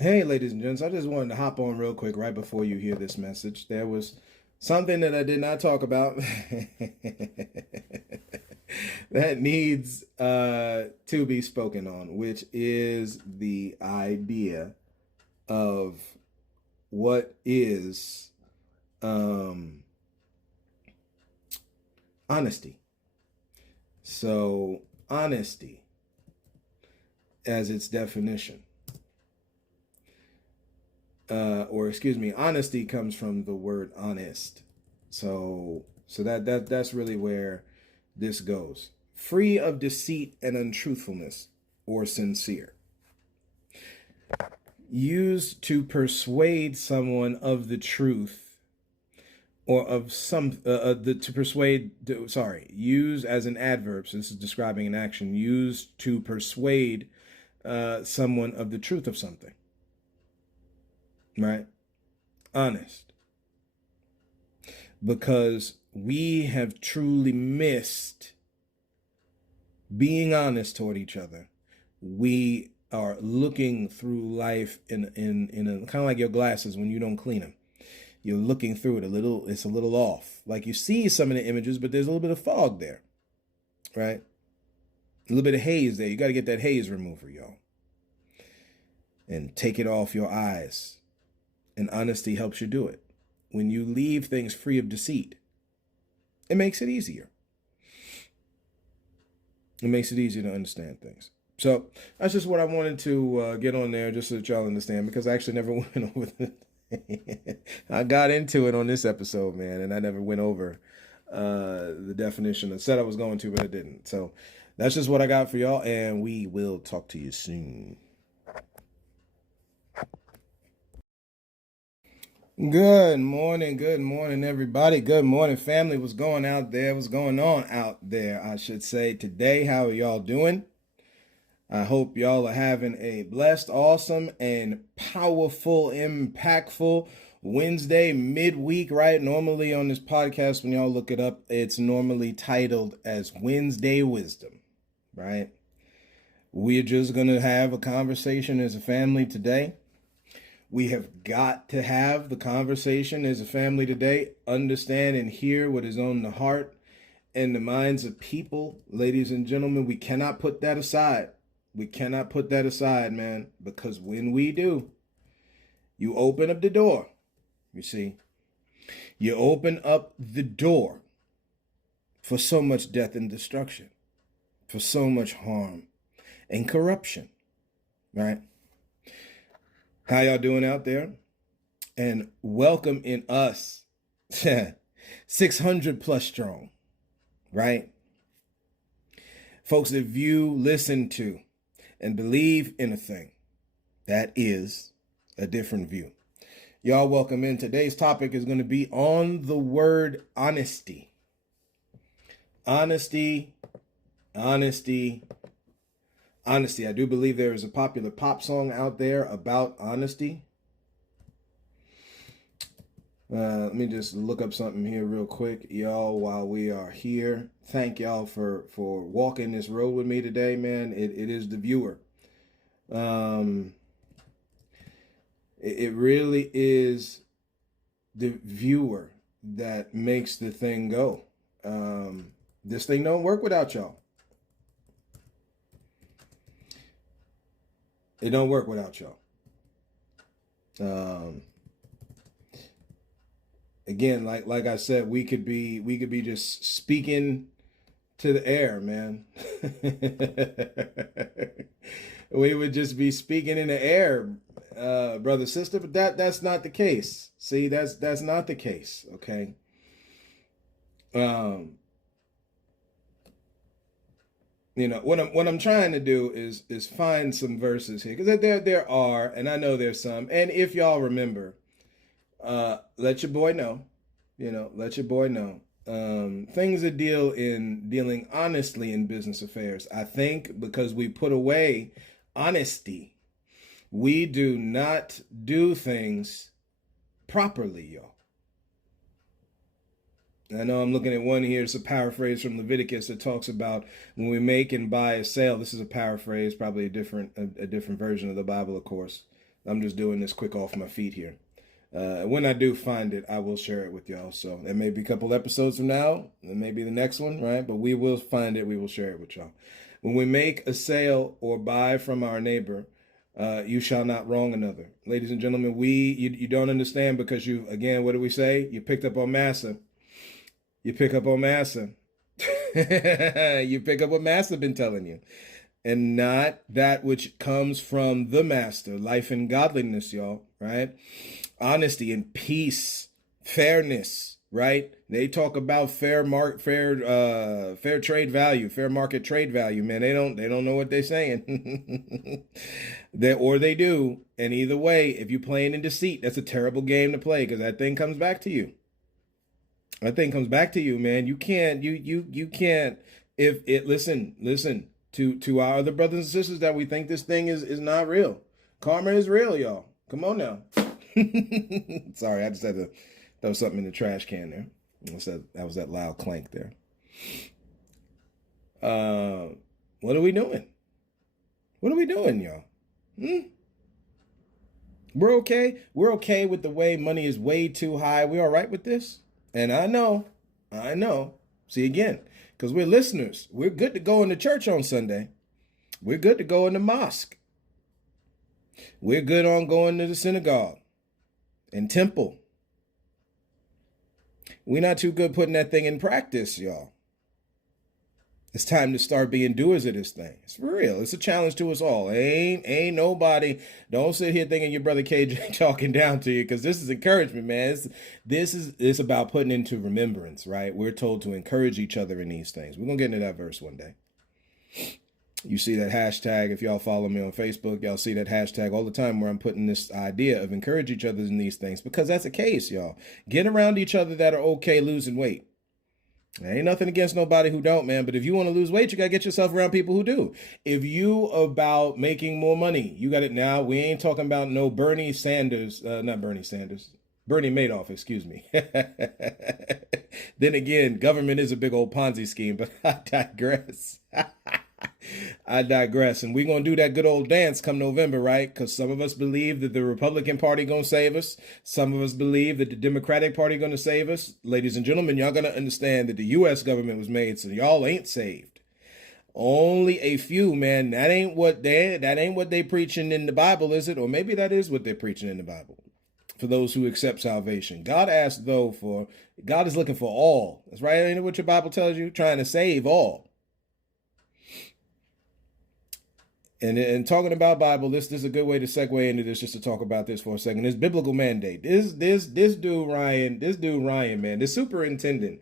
Hey, ladies and gents, I just wanted to hop on real quick right before you hear this message. There was something that I did not talk about that needs to be spoken on, which is the idea of what is um, honesty. So, honesty as its definition. Or excuse me, honesty comes from the word honest. So that's really where this goes. Free of deceit and untruthfulness or sincere. Used to persuade someone of the truth or of to persuade, sorry, used as an adverb. So this is describing an action used to persuade someone of the truth of something. Right? Honest. Because we have truly missed being honest toward each other. We are looking through life in a kind of like your glasses when you don't clean them. You're looking through it it's a little off. Like you see some of the images, but there's a little bit of fog there, right? A little bit of haze there. You got to get that haze remover, y'all. And take it off your eyes. And honesty helps you do it. When you leave things free of deceit, it makes it easier. It makes it easier to understand things. So that's just what I wanted to get on there, just so that y'all understand, because I actually never went over it. I got into it on this episode, man, and I never went over the definition. I said I was going to, but I didn't. So that's just what I got for y'all, and we will talk to you soon. Good morning, everybody. Good morning, family. What's going out there? What's going on out there, I should say, today? How are y'all doing? I hope y'all are having a blessed, awesome, and powerful, impactful Wednesday midweek, right? Normally on this podcast, when y'all look it up, it's normally titled as Wednesday Wisdom, right? We're just going to have a conversation as a family today. We have got to have the conversation as a family today, understand and hear what is on the heart and the minds of people. Ladies and gentlemen, we cannot put that aside. We cannot put that aside, man, because when we do, you open up the door. You see, you open up the door for so much death and destruction, for so much harm and corruption, right? How y'all doing out there? And welcome in us, 600 plus strong, right? Folks that view, listen to, and believe in a thing. That is a different view. Y'all welcome in. Today's topic is going to be on the word honesty. Honesty, honesty, honesty. I do believe there is a popular pop song out there about honesty. Let me just look up something here real quick, y'all, while we are here. Thank y'all for walking this road with me today, man. It is the viewer. It really is the viewer that makes the thing go. This thing don't work without y'all. It don't work without y'all. Again, like I said, we could be just speaking to the air, man. We would just be speaking in the air, brother, sister, but that's not the case. See, that's not the case, okay? You know, what I'm trying to do is find some verses here, because there are, and I know there's some. And if y'all remember, let your boy know, let your boy know. Things that deal in dealing honestly in business affairs. I think because we put away honesty, we do not do things properly, y'all. I know I'm looking at one here. It's a paraphrase from Leviticus that talks about when we make and buy a sale. This is a paraphrase, probably a different version of the Bible, of course. I'm just doing this quick off my feet here. When I do find it, I will share it with y'all. So it may be a couple episodes from now, it may be the next one, right? But we will find it. We will share it with y'all. When we make a sale or buy from our neighbor, you shall not wrong another. Ladies and gentlemen, you don't understand because you, again, what do we say? You picked up on massa. You pick up on massa. You pick up what master been telling you, and not that which comes from the master. Life and godliness, y'all, right? Honesty and peace, fairness, right? They talk about fair trade value, fair market trade value. Man, they don't know what they're saying. They do. And either way, if you're playing in deceit, that's a terrible game to play because that thing comes back to you. That thing comes back to you, man. You can't, you can't, if it, listen to our other brothers and sisters that we think this thing is not real. Karma is real, y'all. Come on now. Sorry, I just had to throw something in the trash can there. That was that loud clank there. What are we doing? What are we doing, y'all? We're okay. We're okay with the way money is way too high. We all right with this? And I know. See, again, because we're listeners. We're good to go into church on Sunday. We're good to go in the mosque. We're good on going to the synagogue and temple. We're not too good putting that thing in practice, y'all. It's time to start being doers of this thing. It's for real. It's a challenge to us all. Ain't nobody. Don't sit here thinking your brother KJ talking down to you, because this is encouragement, man. It's about putting into remembrance, right? We're told to encourage each other in these things. We're gonna get into that verse one day. You see that hashtag, if y'all follow me on Facebook, y'all see that hashtag all the time where I'm putting this idea of encourage each other in these things, because that's the case, y'all. Get around each other that are okay losing weight. There ain't nothing against nobody who don't, man. But if you want to lose weight, you got to get yourself around people who do. If you about making more money, you got it now. We ain't talking about no Bernie Sanders, not Bernie Sanders, Bernie Madoff, excuse me. Then again, government is a big old Ponzi scheme, but I digress. I digress. And we're going to do that good old dance come November, right? Because some of us believe that the Republican Party going to save us. Some of us believe that the Democratic Party going to save us. Ladies and gentlemen, y'all going to understand that the U.S. government was made so y'all ain't saved. Only a few, man. That ain't what they preaching in the Bible, is it? Or maybe that is what they're preaching in the Bible. For those who accept salvation. God is looking for all. That's right. Ain't it what your Bible tells you? Trying to save all. And talking about Bible, this is a good way to segue into this, just to talk about this for a second. This biblical mandate. This dude Ryan, man, this superintendent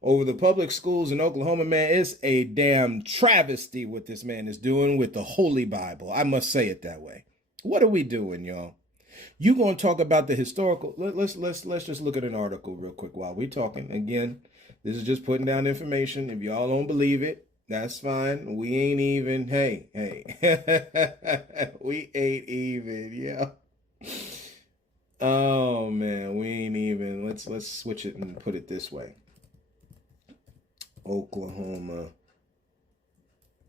over the public schools in Oklahoma, man, it's a damn travesty what this man is doing with the Holy Bible. I must say it that way. What are we doing, y'all? You gonna talk about the historical? Let's just look at an article real quick while we talking. Again, this is just putting down information. If y'all don't believe it, that's fine. We ain't even. Hey. We ain't even, yeah. Oh man, we ain't even. Let's switch it and put it this way. Oklahoma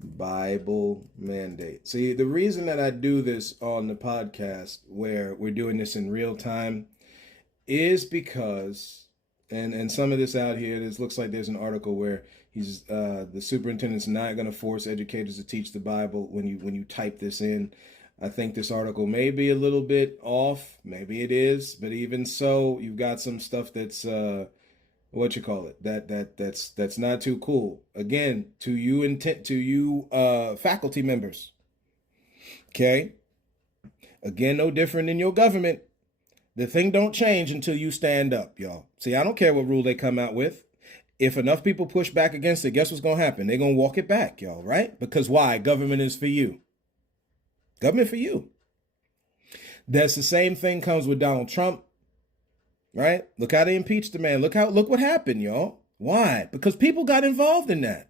Bible mandate. See, the reason that I do this on the podcast, where we're doing this in real time, is because, and some of this out here, this looks like there's an article where the superintendent's not going to force educators to teach the Bible when you type this in. I think this article may be a little bit off. Maybe it is, but even so, you've got some stuff that's that's not too cool. Again, to you faculty members. Okay? Again, no different than your government. The thing don't change until you stand up, y'all. See, I don't care what rule they come out with. If enough people push back against it, guess what's going to happen? They're going to walk it back, y'all, right? Because why? Government is for you. Government for you. That's the same thing comes with Donald Trump, right? Look how they impeached the man. Look what happened, y'all. Why? Because people got involved in that.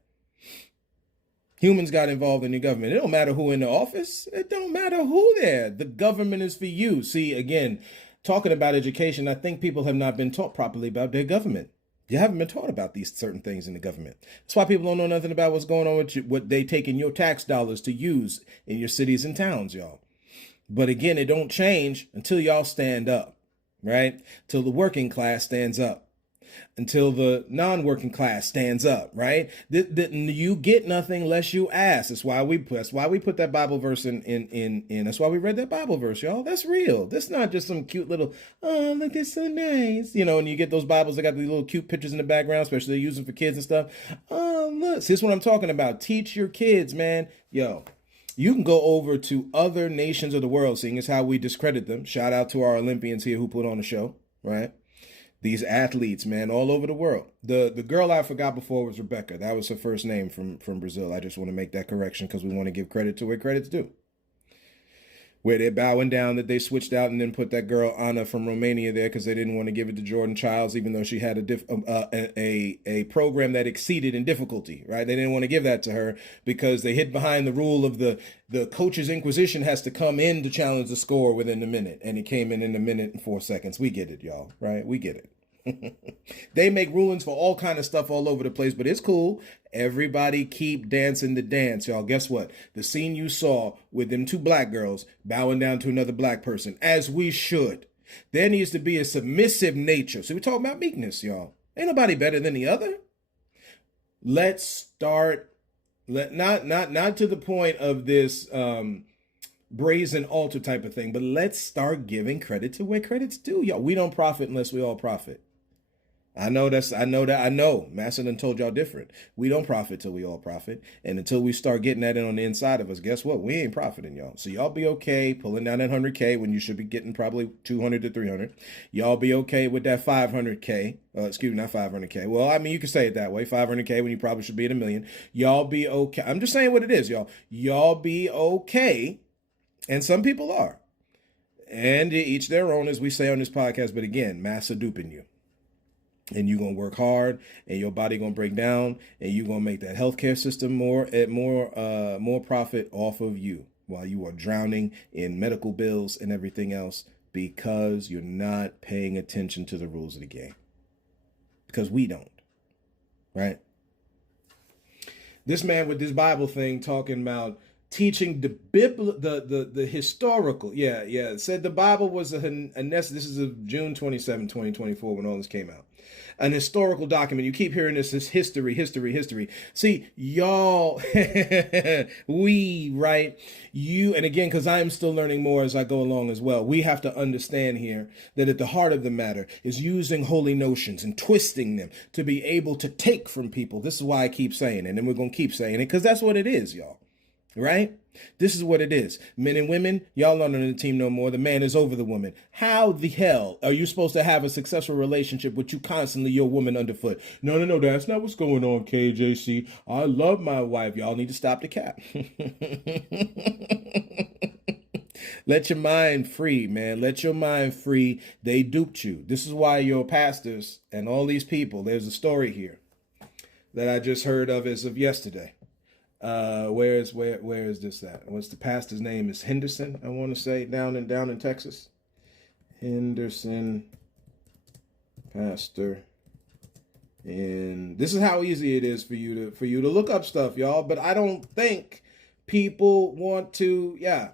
Humans got involved in the government. It don't matter who in the office. It don't matter who there. The government is for you. See, again, talking about education, I think people have not been taught properly about their government. You haven't been taught about these certain things in the government. That's why people don't know nothing about what's going on with what they take in your tax dollars to use in your cities and towns, y'all. But again, it don't change until y'all stand up, right? Till the working class stands up, until the non-working class stands up, right? You get nothing unless you ask. That's why we put that Bible verse in. That's why we read that Bible verse, y'all. That's real. That's not just some cute little, oh, look, it's so nice. You know, and you get those Bibles that got these little cute pictures in the background, especially they're using for kids and stuff. Oh, look, see, this is what I'm talking about. Teach your kids, man. Yo, you can go over to other nations of the world, seeing as how we discredit them. Shout out to our Olympians here who put on the show, right? These athletes, man, all over the world. The girl I forgot before was Rebecca. That was her first name from Brazil. I just want to make that correction because we want to give credit to where credit's due. Where they're bowing down that they switched out and then put that girl Anna from Romania there because they didn't want to give it to Jordan Childs, even though she had a program that exceeded in difficulty, right? They didn't want to give that to her because they hid behind the rule of the coach's inquisition has to come in to challenge the score within a minute, and it came in a minute and 4 seconds. We get it, y'all, right? We get it. They make rulings for all kind of stuff all over the place, but it's cool. Everybody keep dancing the dance, y'all. Guess what? The scene you saw with them two black girls bowing down to another black person, as we should. There needs to be a submissive nature. So we're talking about meekness, y'all. Ain't nobody better than the other. Let's start. Not to the point of this brazen altar type of thing, but let's start giving credit to where credit's due, y'all. We don't profit unless we all profit. I know. Master done told y'all different. We don't profit till we all profit. And until we start getting that in on the inside of us, guess what? We ain't profiting, y'all. So y'all be okay pulling down that 100K when you should be getting probably 200 to 300. Y'all be okay with that 500K. Excuse me, not 500K. Well, I mean, you can say it that way. 500K when you probably should be at $1 million. Y'all be okay. I'm just saying what it is, y'all. Y'all be okay. And some people are. And each their own, as we say on this podcast. But again, Master duping you. And you're going to work hard, and your body going to break down, and you're going to make that healthcare system more profit off of you while you are drowning in medical bills and everything else because you're not paying attention to the rules of the game. Because we don't, right? This man with this Bible thing talking about teaching the historical. Yeah. It said the Bible was this is of June 27, 2024 when all this came out. An historical document. You keep hearing this history. See, y'all, right? You, and again, because I am still learning more as I go along as well, we have to understand here that at the heart of the matter is using holy notions and twisting them to be able to take from people. This is why I keep saying it, and we're going to keep saying it, because that's what it is, y'all. Right? This is what it is. Men and women, y'all aren't on the team no more. The man is over the woman. How the hell are you supposed to have a successful relationship with you constantly your woman underfoot? No, that's not what's going on, KJC. I love my wife. Y'all need to stop the cap. Let your mind free, man. Let your mind free. They duped you. This is why your pastors and all these people, there's a story here that I just heard of as of yesterday. Where is this at? What's the pastor's name? Is Henderson, I want to say, down in Texas. Henderson pastor. And this is how easy it is for you to look up stuff, y'all. But I don't think people want to. Yeah.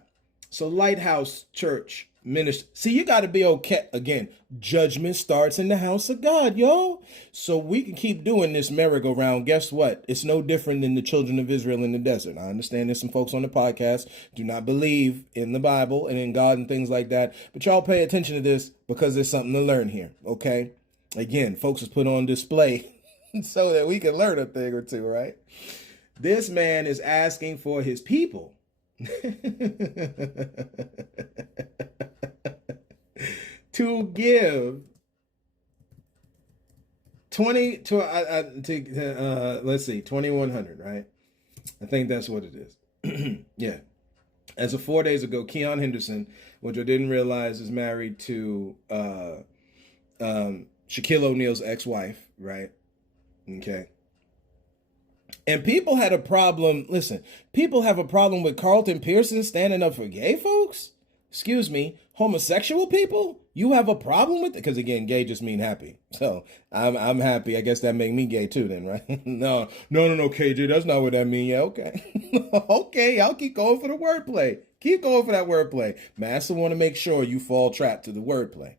So Lighthouse Church minister. See, you got to be okay. Again, judgment starts in the house of God, y'all. So we can keep doing this merry-go-round. Guess what? It's no different than the children of Israel in the desert. I understand there's some folks on the podcast do not believe in the Bible and in God and things like that. But y'all pay attention to this because there's something to learn here, okay? Again, folks is put on display so that we can learn a thing or two, right? This man is asking for his people to give 2100, right? I think that's what it is. Yeah. As of 4 days ago, Keon Henderson, which I didn't realize is married to Shaquille O'Neal's ex-wife, right? Okay. And people had a problem. Listen, people have a problem with Carlton Pearson standing up for gay folks. excuse me, homosexual people? You have a problem with it? Because again, gay just mean happy. So I'm happy. I guess that make me gay too then, right? No, KJ, that's not what that mean. Yeah, okay. Okay, I'll keep going for the wordplay. Keep going for that wordplay. Master want to make sure you fall trap to the wordplay.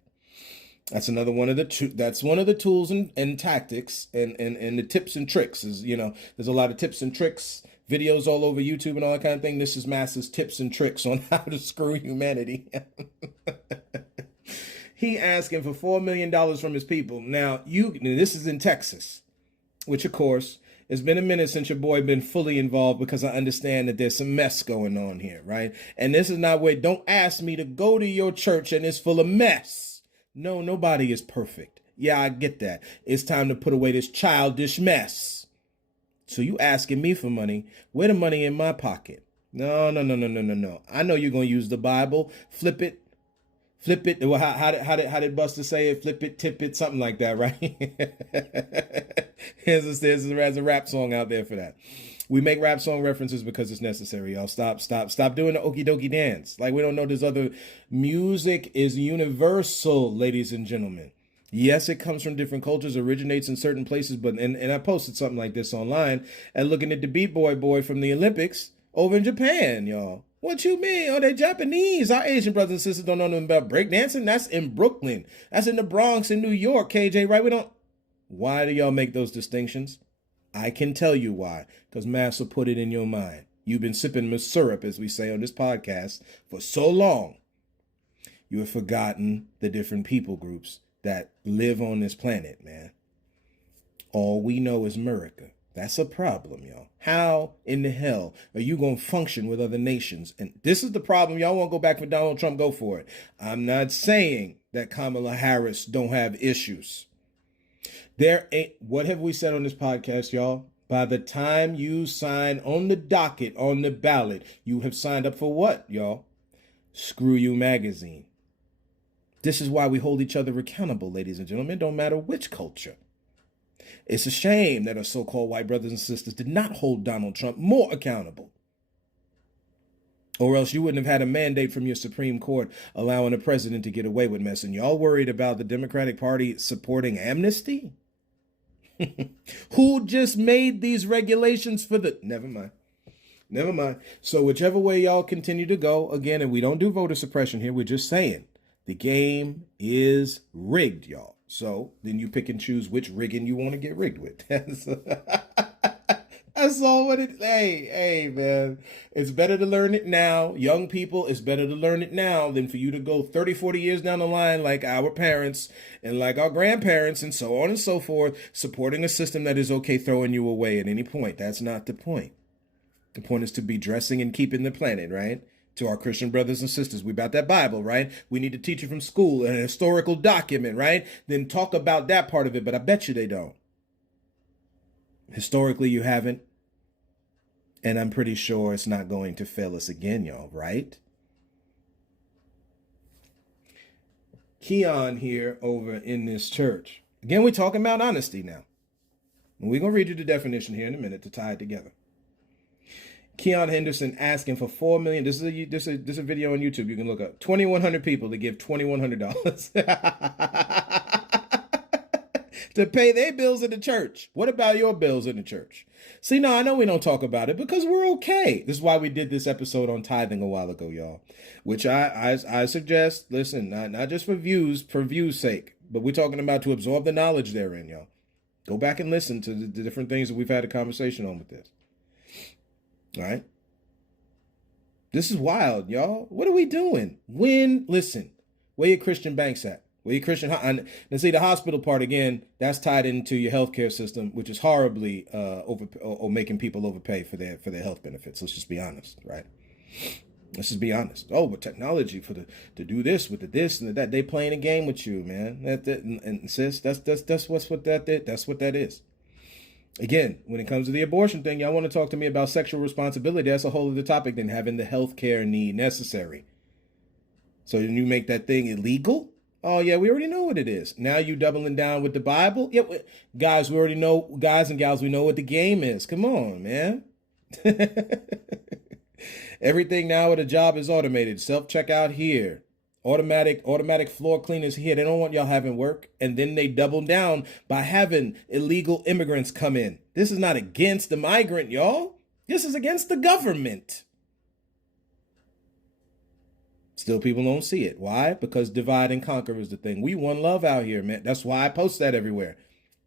That's another one of the that's one of the tools and tactics and the tips and tricks is, there's a lot of tips and tricks videos all over YouTube and all that kind of thing. This is Master's tips and tricks on how to screw humanity. He asking for $4 million from his people. Now, this is in Texas, which of course, it's been a minute since your boy been fully involved because I understand that there's some mess going on here, right? And this is not where, don't ask me to go to your church and it's full of mess. No, nobody is perfect. Yeah, I get that. It's time to put away this childish mess. So you asking me for money? Where the money in my pocket? No. I know you're going to use the Bible. Flip it. Well, how did Buster say it? Flip it, tip it, something like that, right? There's a rap song out there for that. We make rap song references because it's necessary, y'all. Stop doing the okie dokie dance. Like we don't know there's other. Music is universal, ladies and gentlemen. Yes, it comes from different cultures, originates in certain places, but and I posted something like this online and looking at the Beat Boy from the Olympics over in Japan, y'all. What you mean? Oh, they Japanese. Our Asian brothers and sisters don't know nothing about breakdancing. That's in Brooklyn. That's in the Bronx in New York, KJ, right? Why do y'all make those distinctions? I can tell you why, because Master put it in your mind. You've been sipping Miss Syrup, as we say on this podcast, for so long. You have forgotten the different people groups that live on this planet, man. All we know is America. That's a problem, y'all. How in the hell are you going to function with other nations? And this is the problem. Y'all want to go back for Donald Trump, go for it. I'm not saying that Kamala Harris don't have issues. What have we said on this podcast, y'all? By the time you sign on the docket, on the ballot, you have signed up for what, y'all? Screw You magazine. This is why we hold each other accountable, ladies and gentlemen. Don't matter which culture. It's a shame that our so-called white brothers and sisters did not hold Donald Trump more accountable. Or else you wouldn't have had a mandate from your Supreme Court allowing a president to get away with mess. And y'all worried about the Democratic Party supporting amnesty? Who just made these regulations for the... Never mind. So whichever way y'all continue to go, again, and we don't do voter suppression here, we're just saying the game is rigged, y'all. So then you pick and choose which rigging you want to get rigged with. That's all what it... Hey, man. It's better to learn it now. Young people, it's better to learn it now than for you to go 30, 40 years down the line like our parents and like our grandparents and so on and so forth, supporting a system that is okay throwing you away at any point. That's not the point. The point is to be dressing and keeping the planet, right? To our Christian brothers and sisters, we about that Bible, right? We need to teach it from school, an historical document, right? Then talk about that part of it, but I bet you they don't. Historically, you haven't. And I'm pretty sure it's not going to fail us again, y'all, right? Keon here over in this church. Again, we're talking about honesty now. And we're going to read you the definition here in a minute to tie it together. Keon Henderson asking for $4 million. This is a video on YouTube. You can look up 2,100 people to give $2,100 to pay their bills in the church. What about your bills in the church? See, no, I know we don't talk about it because we're okay. This is why we did this episode on tithing a while ago, y'all. Which I suggest, listen, not just for views' sake, but we're talking about to absorb the knowledge therein, y'all. Go back and listen to the different things that we've had a conversation on with this. All right? This is wild, y'all. What are we doing? Listen, where your Christian banks at? Where your Christian... And see, the hospital part, again, that's tied into your healthcare system, which is horribly making people overpay for their health benefits. Let's just be honest, right? Let's just be honest. Oh, but technology to do this with the this and that, they playing a game with you, man. And sis, that's what that is. Again, when it comes to the abortion thing, y'all want to talk to me about sexual responsibility. That's a whole other topic than having the health care need necessary. So you make that thing illegal? Oh, yeah, we already know what it is. Now you doubling down with the Bible? Yeah, guys, we already know, guys and gals, we know what the game is. Come on, man. Everything now at a job is automated. Self-checkout here. Automatic floor cleaners here. They don't want y'all having work. And then they double down by having illegal immigrants come in. This is not against the migrant, y'all. This is against the government. Still, people don't see it. Why? Because divide and conquer is the thing. We one love out here, man. That's why I post that everywhere.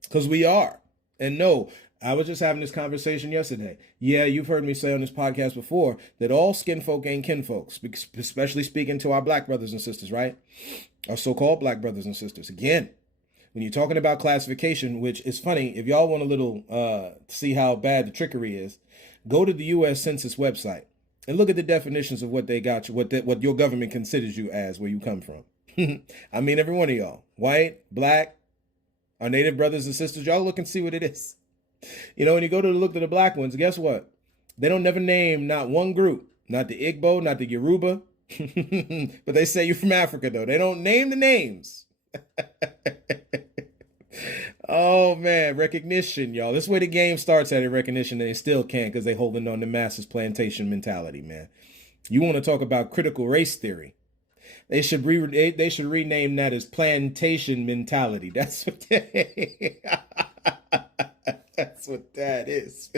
Because we are. And no, I was just having this conversation yesterday. Yeah, you've heard me say on this podcast before that all skin folk ain't kinfolks, especially speaking to our black brothers and sisters, right? Our so-called black brothers and sisters. Again, when you're talking about classification, which is funny, if y'all want a little see how bad the trickery is, go to the U.S. Census website and look at the definitions of what they got you, what your government considers you as, where you come from. I mean, every one of y'all, white, black, our native brothers and sisters, y'all look and see what it is. You know, when you go to look at the black ones, guess what? They don't never name not one group, not the Igbo, not the Yoruba, but they say you're from Africa, though. They don't name the names. Oh, man, recognition, y'all. This is where the game starts at recognition, and they still can't because they holding on to masses plantation mentality, man. You want to talk about critical race theory. They should rename that as plantation mentality. That's what that's what that is.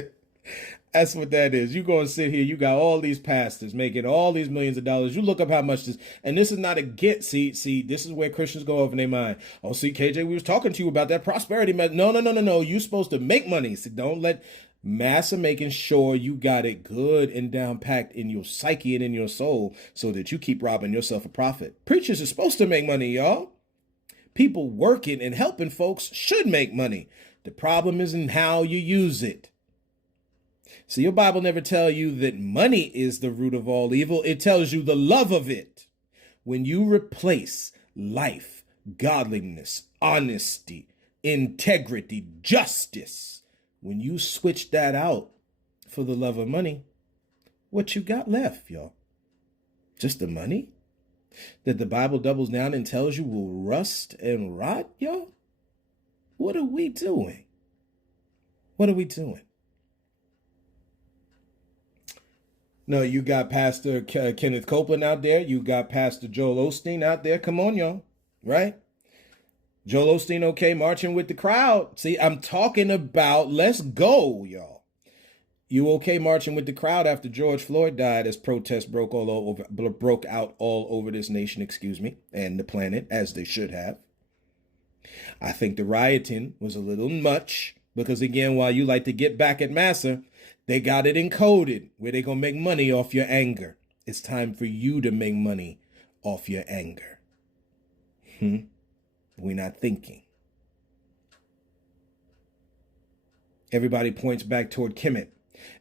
That's what that is. You go and sit here, you got all these pastors making all these millions of dollars. You look up how much this, and this is not a get. See, this is where Christians go off in their mind. Oh, see, KJ, we was talking to you about that prosperity. No. You're supposed to make money. So don't let massa making sure you got it good and down packed in your psyche and in your soul so that you keep robbing yourself a profit. Preachers are supposed to make money, y'all. People working and helping folks should make money. The problem is in how you use it. So your Bible never tells you that money is the root of all evil. It tells you the love of it. When you replace life, godliness, honesty, integrity, justice, when you switch that out for the love of money, what you got left, y'all? Just the money that the Bible doubles down and tells you will rust and rot, y'all? What are we doing? What are we doing? No, you got Pastor Kenneth Copeland out there. You got Pastor Joel Osteen out there. Come on, y'all. Right? Joel Osteen, okay, marching with the crowd. See, I'm talking about let's go, y'all. You okay marching with the crowd after George Floyd died as protests broke out all over this nation, and the planet, as they should have. I think the rioting was a little much because, again, while you like to get back at massa, they got it encoded where they're going to make money off your anger. It's time for you to make money off your anger. We're not thinking. Everybody points back toward Kemet,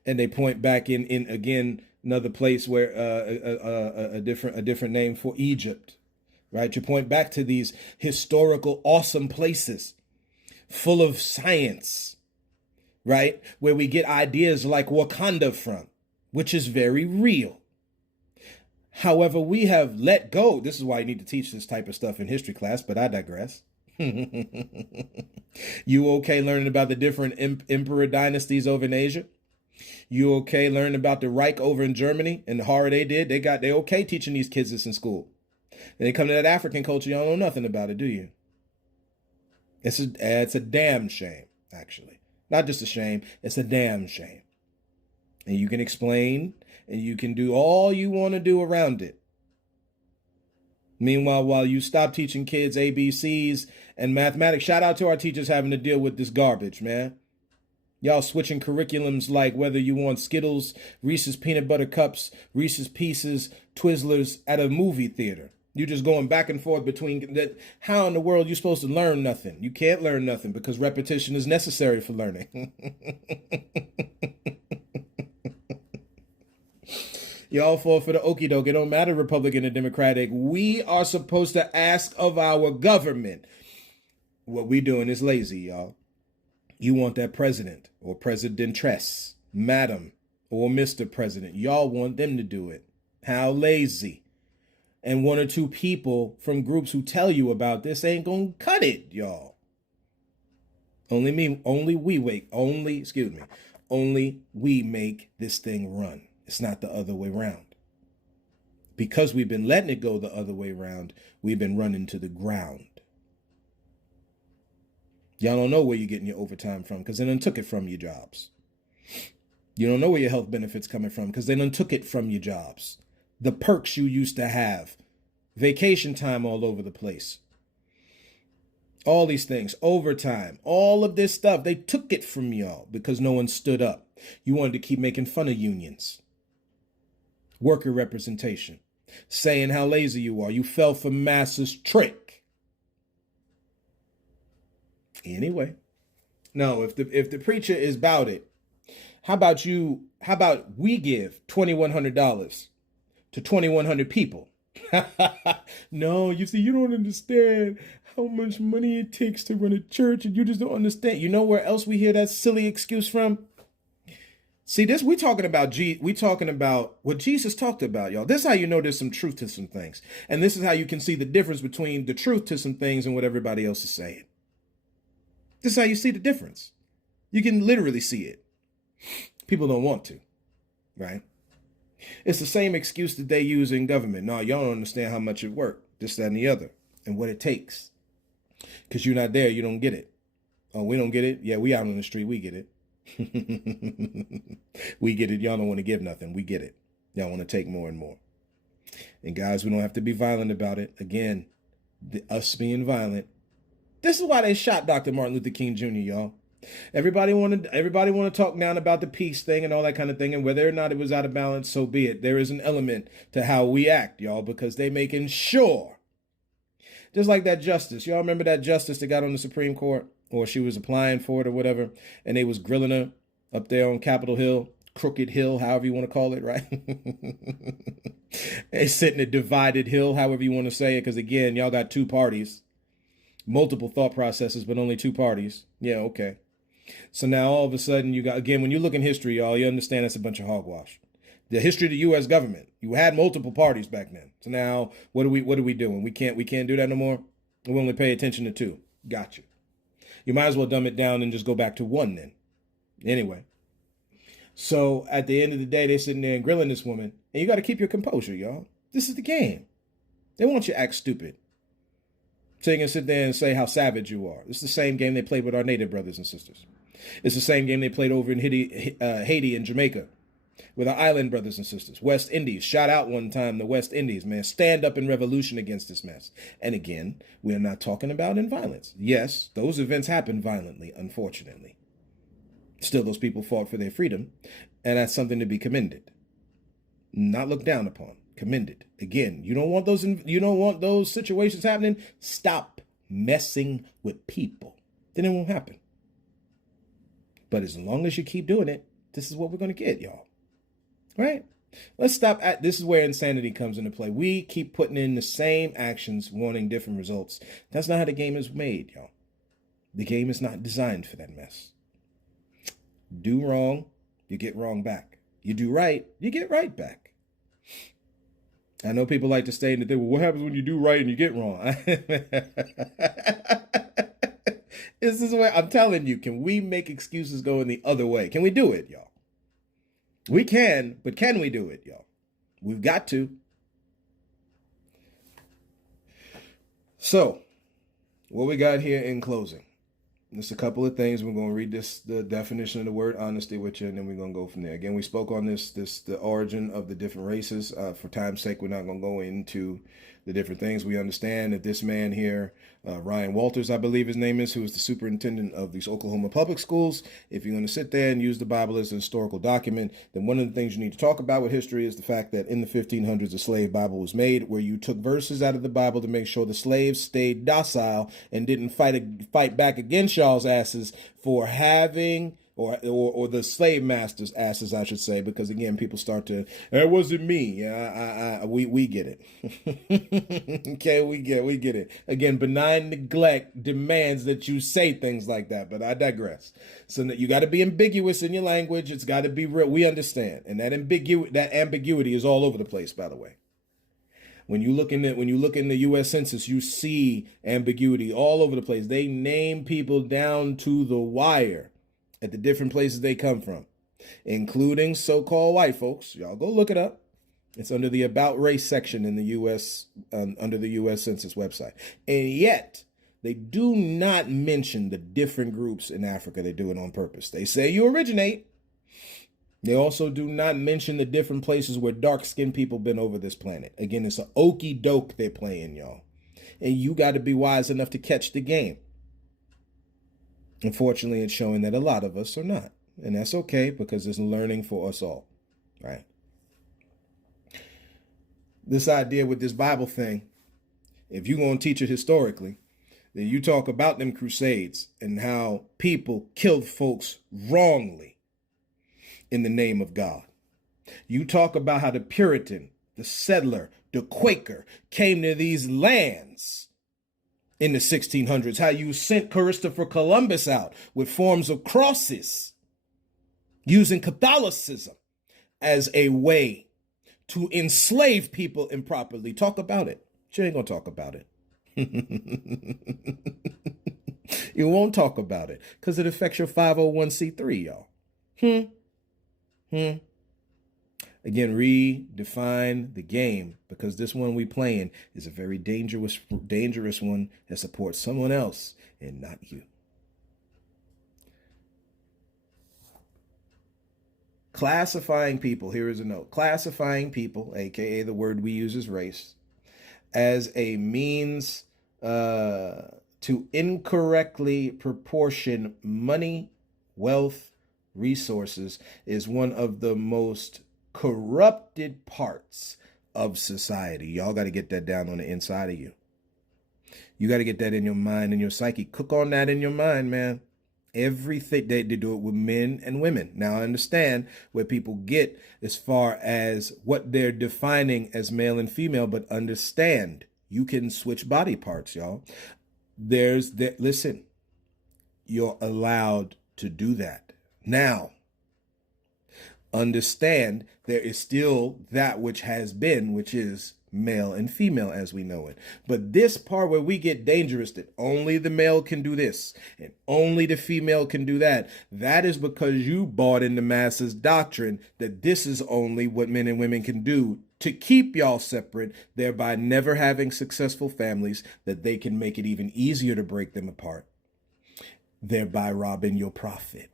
and they point back in again, another place where a different name for Egypt, right? You point back to these historical, awesome places full of science, right? Where we get ideas like Wakanda from, which is very real. However, we have let go. This is why you need to teach this type of stuff in history class, but I digress. You okay learning about the different emperor dynasties over in Asia? You okay learning about the Reich over in Germany and the horror they did? They okay teaching these kids this in school. And they come to that African culture, y'all know nothing about it, do you? It's a damn shame, actually. Not just a shame, it's a damn shame. And you can explain and you can do all you want to do around it. Meanwhile, while you stop teaching kids ABCs and mathematics, shout out to our teachers having to deal with this garbage, man. Y'all switching curriculums like whether you want Skittles, Reese's Peanut Butter Cups, Reese's Pieces, Twizzlers at a movie theater. You just going back and forth between that. How in the world you supposed to learn nothing? You can't learn nothing because repetition is necessary for learning. Y'all fall for the okie doke. It don't matter Republican or Democratic. We are supposed to ask of our government. What we doing is lazy, y'all. You want that president or presidentress, madam or Mr. President. Y'all want them to do it. How lazy. And one or two people from groups who tell you about this ain't gonna cut it, y'all. Only we make this thing run. It's not the other way around. Because we've been letting it go the other way around, we've been running to the ground. Y'all don't know where you're getting your overtime from because they done took it from your jobs. You don't know where your health benefits coming from because they done took it from your jobs. The perks you used to have, vacation time all over the place. All these things, overtime, all of this stuff, they took it from y'all because no one stood up. You wanted to keep making fun of unions. Worker representation, saying how lazy you are. You fell for Massa's trick. Anyway, no, if the preacher is about it, how about we give $2,100 to 2,100 people? No, you see, you don't understand how much money it takes to run a church, and you just don't understand. You know where else we hear that silly excuse from? See, this we talking about what Jesus talked about, y'all. This is how you know there's some truth to some things. And this is how you can see the difference between the truth to some things and what everybody else is saying. This is how you see the difference. You can literally see it. People don't want to, right? It's the same excuse that they use in government. No, y'all don't understand how much it worked, this, that, and the other, and what it takes. Because you're not there, you don't get it. Oh, we don't get it? Yeah, we out on the street, we get it. We get it. Y'all don't want to give nothing. We get it. Y'all want to take more and more. And guys, we don't have to be violent about it. Again, us being violent. This is why they shot Dr. Martin Luther King Jr., y'all. Everybody want to talk down about the peace thing and all that kind of thing, and whether or not it was out of balance, so be it. There is an element to how we act, y'all, because they making sure. Just like that justice. Y'all remember that justice that got on the Supreme Court? Or she was applying for it or whatever, and they was grilling her up there on Capitol Hill, Crooked Hill, however you want to call it, right? They sitting at Divided Hill, however you want to say it, because again, y'all got two parties, multiple thought processes, but only two parties. Yeah, okay. So now all of a sudden you got, again, when you look in history, y'all, you understand that's a bunch of hogwash. The history of the U.S. government, you had multiple parties back then. So now what are we doing? We can't do that no more. We only pay attention to two. Gotcha. You might as well dumb it down and just go back to one then. Anyway. So at the end of the day, they're sitting there and grilling this woman. And you got to keep your composure, y'all. This is the game. They want you to act stupid. So you can sit there and say how savage you are. It's the same game they played with our native brothers and sisters. It's the same game they played over in Haiti and Jamaica with our island brothers and sisters. West Indies. Shout out one time the West Indies, man. Stand up in revolution against this mess. And again, we are not talking about in violence. Yes, those events happened violently, unfortunately. Still, those people fought for their freedom, and that's something to be commended. Not looked down upon. Commended. Again, you don't want those situations happening. Stop messing with people. Then it won't happen. But as long as you keep doing it, this is what we're going to get, y'all. Right? Let's stop at this is where insanity comes into play. We keep putting in the same actions, wanting different results. That's not how the game is made, y'all. The game is not designed for that mess. Do wrong, you get wrong back. You do right, you get right back. I know people like to stay in the thing, well, what happens when you do right and you get wrong? This is where I'm telling you, can we make excuses going the other way? Can we do it, y'all? We can, but can we do it, y'all? We've got to. So, what we got here in closing. Just a couple of things. We're going to read the definition of the word honesty with you, and then we're going to go from there. Again, we spoke on the origin of the different races. For time's sake, we're not going to go into the different things. We understand that this man here, Ryan Walters, I believe his name is, who is the superintendent of these Oklahoma public schools. If you're going to sit there and use the Bible as a historical document, then one of the things you need to talk about with history is the fact that in the 1500s, a slave Bible was made where you took verses out of the Bible to make sure the slaves stayed docile and didn't fight back against y'all's asses for having or the slave masters' asses, I should say, because again, people start to, it wasn't me. Yeah, we get it. Okay, we get it. Again, benign neglect demands that you say things like that, but I digress. So that you got to be ambiguous in your language. It's got to be real. We understand, and that ambiguity is all over the place, by the way. When you look in the U.S. Census, you see ambiguity all over the place. They name people down to the wire at the different places they come from. including so-called white folks. Y'all go look it up. It's under the About Race section in the U.S., under the U.S. Census website. And yet, they do not mention the different groups in Africa. They do it on purpose. They say you originate. They also do not mention the different places where dark-skinned people been over this planet. Again, it's an okey doke they're playing, y'all. And you got to be wise enough to catch the game. Unfortunately, it's showing that a lot of us are not. And that's okay, because it's learning for us all, right? This idea with this Bible thing, if you're going to teach it historically, then you talk about them crusades and how people killed folks wrongly in the name of God. You talk about how the Puritan, the settler, the Quaker came to these lands in the 1600s, how you sent Christopher Columbus out with forms of crosses, using Catholicism as a way to enslave people improperly. Talk about it. But you ain't gonna talk about it. You won't talk about it because it affects your 501c3, y'all. Again, redefine the game, because this one we playing is a very dangerous one that supports someone else and not you. Classifying people, here is a note. Classifying people, aka the word we use is race, as a means to incorrectly proportion money, wealth, resources is one of the most corrupted parts of society. Y'all got to get that down on the inside of you. You got to get that in your mind and your psyche. Cook on that in your mind, man. Everything they do it with men and women. Now I understand where people get as far as what they're defining as male and female, but understand you can switch body parts, y'all. Listen, you're allowed to do that. Now, understand there is still that which has been, which is male and female as we know it. But this part where we get dangerous, that only the male can do this and only the female can do that, that is because you bought into masses doctrine that this is only what men and women can do to keep y'all separate, thereby never having successful families, that they can make it even easier to break them apart, thereby robbing your profit.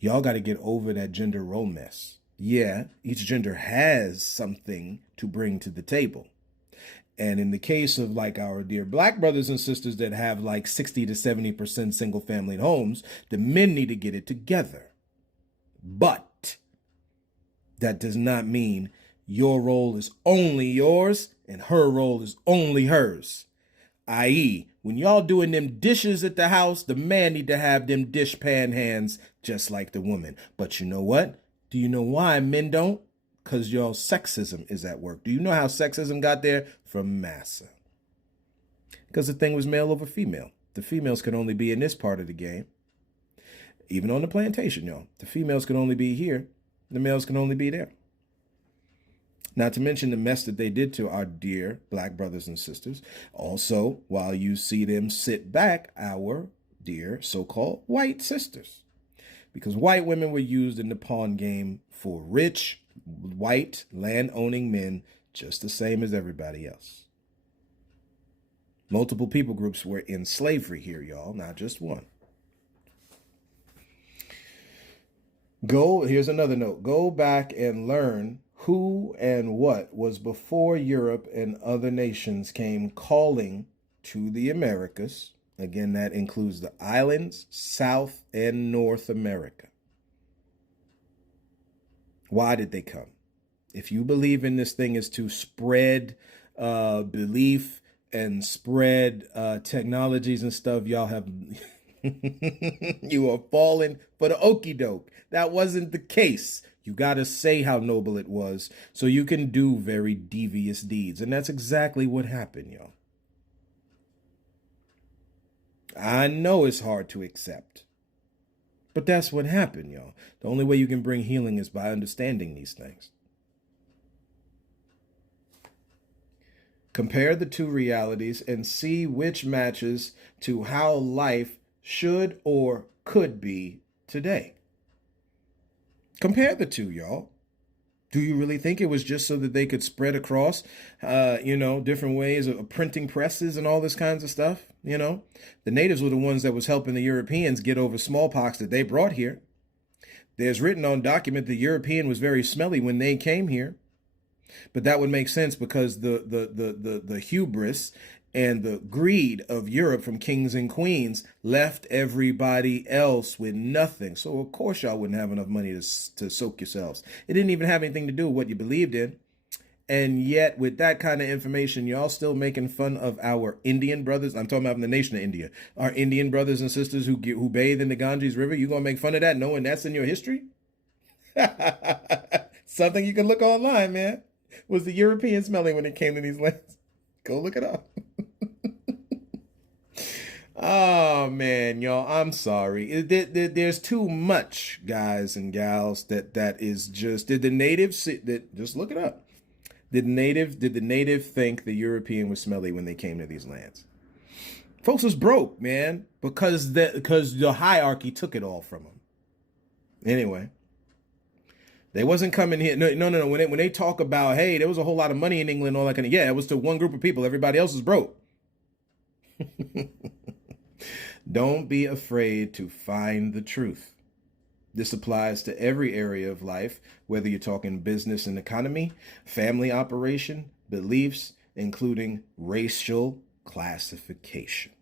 Y'all got to get over that gender role mess. Yeah, each gender has something to bring to the table. And in the case of like our dear black brothers and sisters that have like 60 to 70% single family homes, the men need to get it together. But that does not mean your role is only yours and her role is only hers. I.e., when y'all doing them dishes at the house, the man need to have them dishpan hands just like the woman. But you know what? Do you know why men don't? Because y'all sexism is at work. Do you know how sexism got there? From massa. Because the thing was male over female. The females could only be in this part of the game. Even on the plantation, y'all. The females can only be here. The males can only be there. Not to mention the mess that they did to our dear black brothers and sisters. Also, while you see them sit back, our dear so-called white sisters. Because white women were used in the pawn game for rich, white, land-owning men, just the same as everybody else. Multiple people groups were in slavery here, y'all, not just one. Here's another note. Go back and learn who and what was before Europe and other nations came calling to the Americas. Again, that includes the islands, South and North America. Why did they come? If you believe in this thing is to spread belief and spread technologies and stuff, y'all have... you are falling for the okie doke. That wasn't the case. You got to say how noble it was so you can do very devious deeds. And that's exactly what happened, y'all. I know it's hard to accept, but that's what happened, y'all. The only way you can bring healing is by understanding these things. Compare the two realities and see which matches to how life should or could be today. Compare the two, y'all. Do you really think it was just so that they could spread across, different ways of printing presses and all this kinds of stuff? The natives were the ones that was helping the Europeans get over smallpox that they brought here. There's written on document the European was very smelly when they came here. But that would make sense because the hubris and the greed of Europe from kings and queens left everybody else with nothing. So of course y'all wouldn't have enough money to soak yourselves. It didn't even have anything to do with what you believed in. And yet with that kind of information, y'all still making fun of our Indian brothers. I'm talking about from the nation of India. Our Indian brothers and sisters who bathe in the Ganges River. You gonna make fun of that knowing that's in your history? Something you can look online, man. Was the European smelly when it came to these lands? Go look it up. Oh man, y'all, I'm sorry. There's too much, guys and gals. That is just. Did the natives just look it up? Did the native think the European was smelly when they came to these lands? Folks was broke, man, because the hierarchy took it all from them. Anyway. They wasn't coming here. No. When they talk about, hey, there was a whole lot of money in England, all that kind of, yeah, it was to one group of people. Everybody else is broke. Don't be afraid to find the truth. This applies to every area of life, whether you're talking business and economy, family operation, beliefs, including racial classification.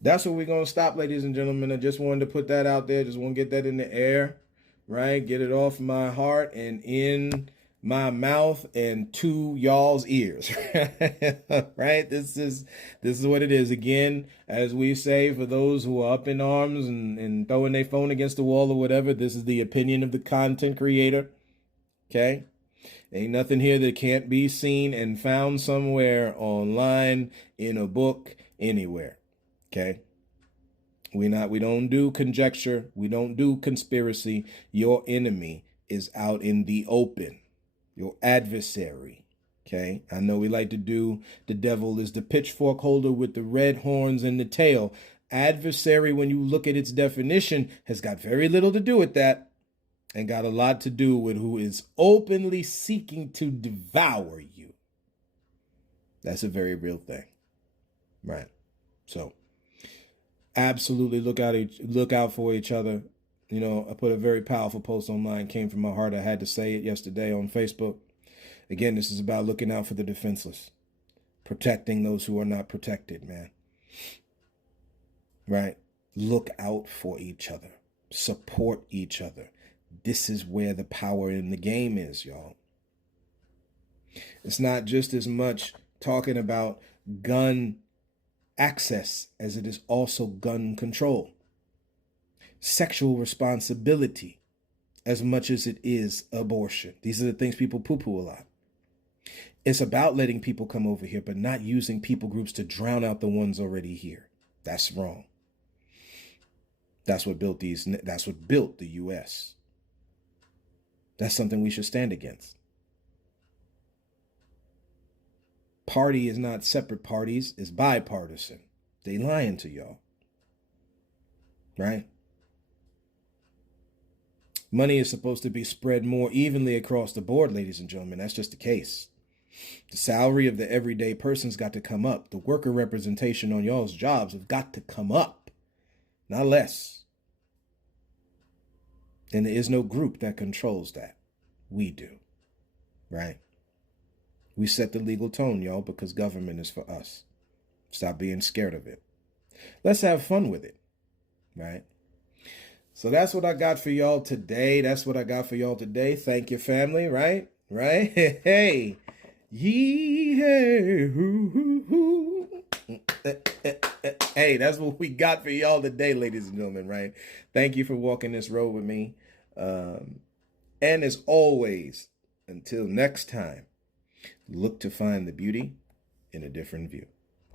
That's where we're going to stop, ladies and gentlemen. I just wanted to put that out there. Just want to get that in the air. Right? Get it off my heart and in my mouth and to y'all's ears. Right? This is what it is. Again, as we say, for those who are up in arms and throwing their phone against the wall or whatever, this is the opinion of the content creator. Okay? Ain't nothing here that can't be seen and found somewhere online, in a book, anywhere. Okay? We don't do conjecture. We don't do conspiracy. Your enemy is out in the open. Your adversary. Okay. I know we like to do the devil is the pitchfork holder with the red horns and the tail. Adversary, when you look at its definition, has got very little to do with that and got a lot to do with who is openly seeking to devour you. That's a very real thing. Right. So absolutely look out for each other. I put a very powerful post online, came from my heart. I had to say it yesterday on Facebook. Again, this is about looking out for the defenseless, protecting those who are not protected, man. Right? Look out for each other, support each other. This is where the power in the game is, y'all. It's not just as much talking about gun access as it is also gun control. Sexual responsibility as much as it is abortion. These are the things people poo-poo a lot. It's about letting people come over here, but not using people groups to drown out the ones already here. That's wrong. That's what built the U.S. That's something we should stand against. Party is not separate parties, it's bipartisan. They lying to y'all. Right? Money is supposed to be spread more evenly across the board, ladies and gentlemen. That's just the case. The salary of the everyday person's got to come up. The worker representation on y'all's jobs have got to come up, not less. And there is no group that controls that. We do. Right? We set the legal tone, y'all, because government is for us. Stop being scared of it. Let's have fun with it. Right? So that's what I got for y'all today. Thank you, family. Right? Hey. Yee, hey, hoo, hoo, hoo. Hey, that's what we got for y'all today, ladies and gentlemen, right? Thank you for walking this road with me. And as always, until next time, look to find the beauty in a different view.